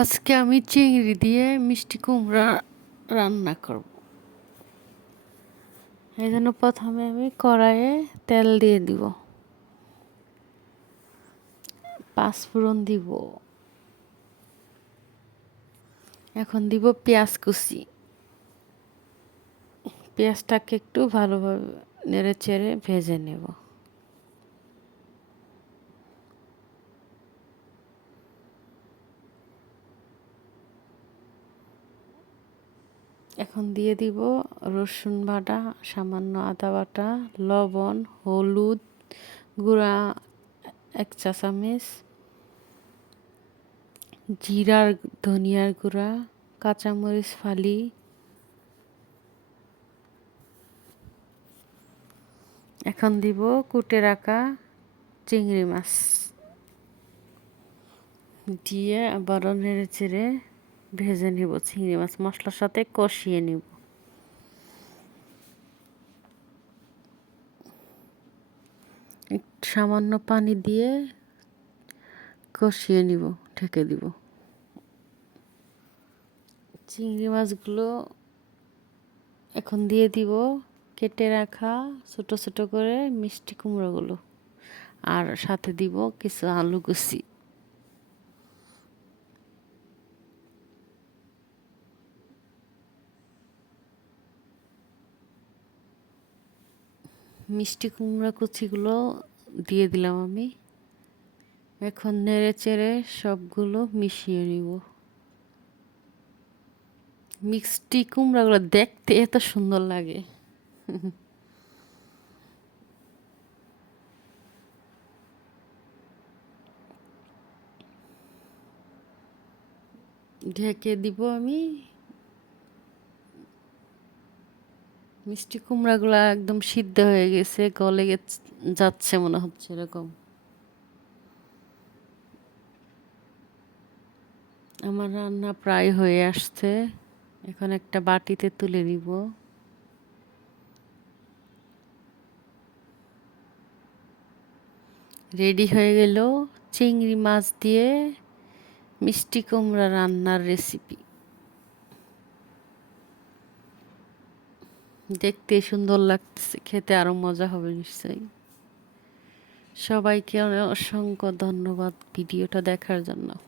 আজকে আমি চিংড়ি দিয়ে মিষ্টি কুমড়া রান্না করব। এই জন্য প্রথমে আমি কড়াইয়ে তেল দিয়ে দিব। পাঁচফোড়ন দিব। এখন দিব পেঁয়াজ কুচি। পেঁয়াজটাকে একটু ভালোভাবে নেড়ে চেড়ে ভেজে নেব। এখন দিয়ে দিব রসুন বাটা, সামান্য আদা বাটা, লবণ, হলুদ গুঁড়া, এক চা চামচ জিরার ধনিয়ার গুঁড়া, কাঁচামরিচ ফালি, এখন দিব কুটে রাখা চিংড়ি মাছ। দিয়ে আবারও নেড়ে চেড়ে ভেজে নিব, চিংড়ি মাছ মশলার সাথে কষিয়ে নিব। সামান্য পানি দিয়ে কষিয়ে নিব, ঢেকে দিব। চিংড়ি মাছগুলো এখন দিয়ে দিব, কেটে রাখা ছোট ছোট করে মিষ্টি কুমড়োগুলো। আর সাথে দিব কিছু আলু কুচি। মিষ্টি কুমড়া কুচিগুলো দিয়ে দিলাম আমি। এখন নেড়ে চেড়ে সবগুলো মিশিয়ে নিব। মিষ্টি কুমড়াগুলো দেখতে এত সুন্দর লাগে। ঢেকে দিব আমি। মিষ্টি কুমড়াগুলো একদম সিদ্ধ হয়ে গেছে, গলে যাচ্ছে মনে হচ্ছে এরকম। আমার রান্না প্রায় হয়ে আসছে, এখন একটা বাটিতে তুলে নিব। রেডি হয়ে গেল চিংড়ি মাছ দিয়ে মিষ্টি কুমড়া রান্নার রেসিপি। দেখতে সুন্দর লাগতেছে খেতে আরও মজা হবে নিশ্চয়ই। সবাইকে অসংখ্য ধন্যবাদ ভিডিওটা দেখার জন্য।